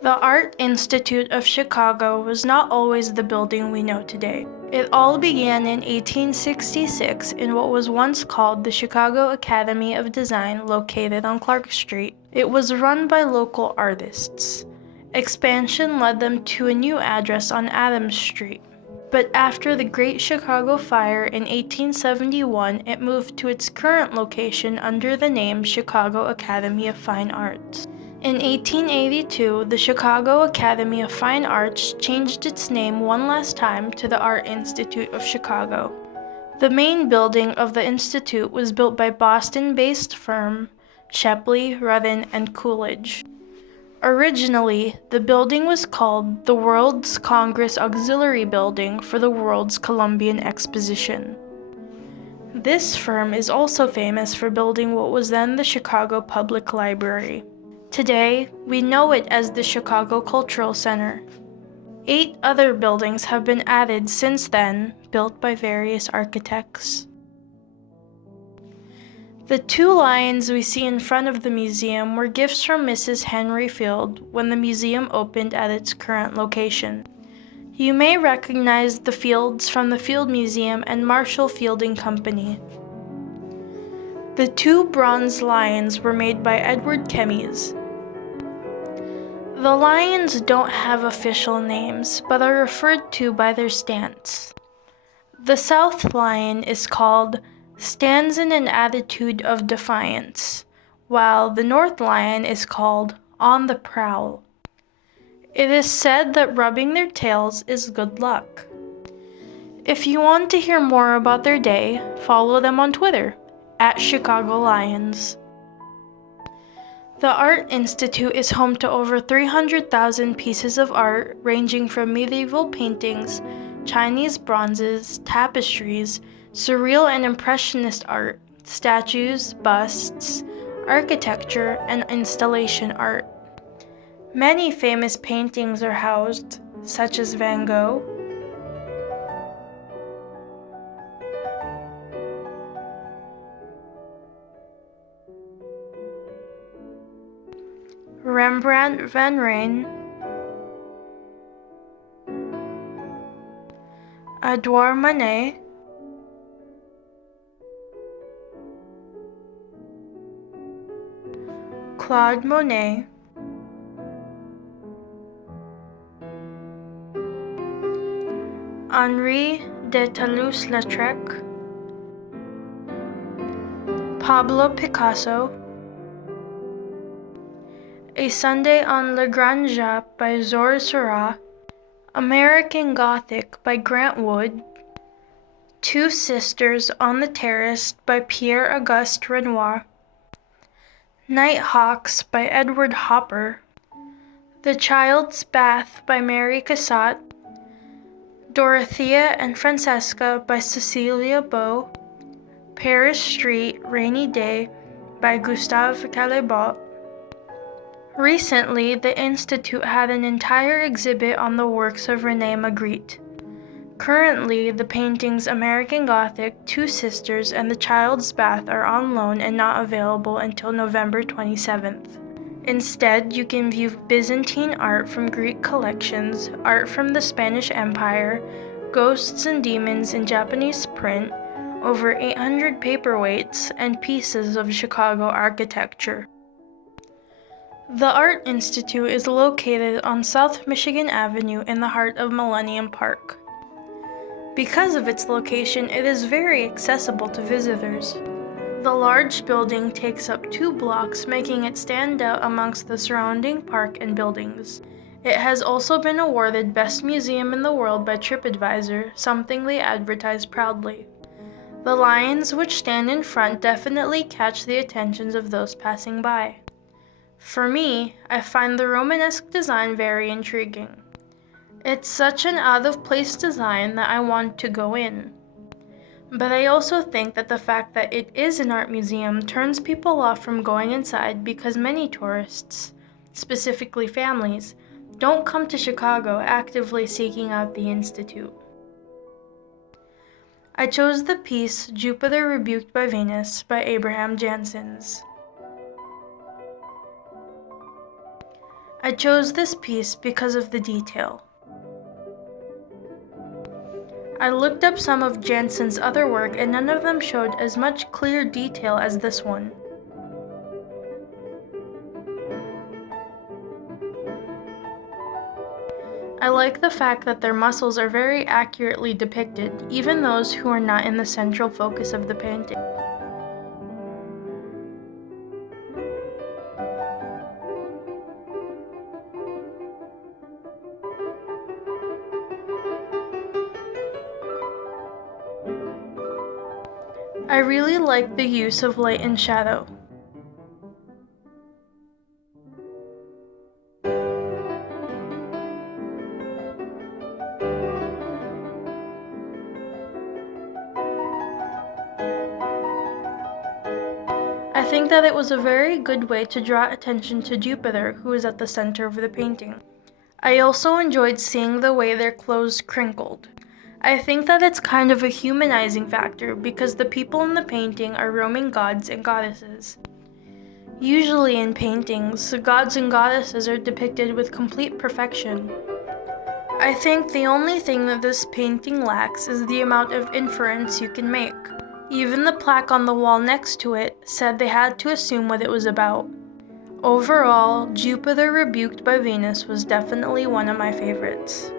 The Art Institute of Chicago was not always the building we know today. It all began in 1866 in what was once called the Chicago Academy of Design, located on Clark Street. It was run by local artists. Expansion led them to a new address on Adams Street. But after the Great Chicago Fire in 1871, it moved to its current location under the name Chicago Academy of Fine Arts. In 1882, the Chicago Academy of Fine Arts changed its name one last time to the Art Institute of Chicago. The main building of the institute was built by Boston-based firm Shepley, Rudin, and Coolidge. Originally, the building was called the World's Congress Auxiliary Building for the World's Columbian Exposition. This firm is also famous for building what was then the Chicago Public Library. Today, we know it as the Chicago Cultural Center. 8 other buildings have been added since then, built by various architects. The 2 lions we see in front of the museum were gifts from Mrs. Henry Field when the museum opened at its current location. You may recognize the Fields from the Field Museum and Marshall Fielding Company. The 2 bronze lions were made by Edward Kemys. The lions don't have official names, but are referred to by their stance. The South Lion is called stands in an attitude of defiance, while the North Lion is called on the prowl. It is said that rubbing their tails is good luck. If you want to hear more about their day, follow them on Twitter, @ChicagoLions. The Art Institute is home to over 300,000 pieces of art ranging from medieval paintings, Chinese bronzes, tapestries, surreal and impressionist art, statues, busts, architecture, and installation art. Many famous paintings are housed, such as Van Gogh, Rembrandt van Rijn, Edouard Manet, Claude Monet, Henri de Toulouse-Lautrec, Pablo Picasso, A Sunday on Le Grand Jappe by Zora Seurat, American Gothic by Grant Wood, Two Sisters on the Terrace by Pierre-Auguste Renoir, Night Hawks by Edward Hopper, The Child's Bath by Mary Cassatt, Dorothea and Francesca by Cecilia Beau, Paris Street, Rainy Day by Gustave Caillebotte. Recently, the Institute had an entire exhibit on the works of René Magritte. Currently, the paintings American Gothic, Two Sisters, and The Child's Bath are on loan and not available until November 27th. Instead, you can view Byzantine art from Greek collections, art from the Spanish Empire, ghosts and demons in Japanese print, over 800 paperweights, and pieces of Chicago architecture. The Art Institute is located on South Michigan Avenue in the heart of Millennium Park. Because of its location, it is very accessible to visitors. The large building takes up 2 blocks, making it stand out amongst the surrounding park and buildings. It has also been awarded Best Museum in the World by TripAdvisor, something they advertise proudly. The lions which stand in front definitely catch the attentions of those passing by. For me, I find the Romanesque design very intriguing. It's such an out-of-place design that I want to go in. But I also think that the fact that it is an art museum turns people off from going inside because many tourists, specifically families, don't come to Chicago actively seeking out the Institute. I chose the piece Jupiter Rebuked by Venus by Abraham Janssens. I chose this piece because of the detail. I looked up some of Janssens' other work and none of them showed as much clear detail as this one. I like the fact that their muscles are very accurately depicted, even those who are not in the central focus of the painting. I really like the use of light and shadow. I think that it was a very good way to draw attention to Jupiter, who is at the center of the painting. I also enjoyed seeing the way their clothes crinkled. I think that it's kind of a humanizing factor because the people in the painting are Roman gods and goddesses. Usually in paintings, the gods and goddesses are depicted with complete perfection. I think the only thing that this painting lacks is the amount of inference you can make. Even the plaque on the wall next to it said they had to assume what it was about. Overall, Jupiter Rebuked by Venus was definitely one of my favorites.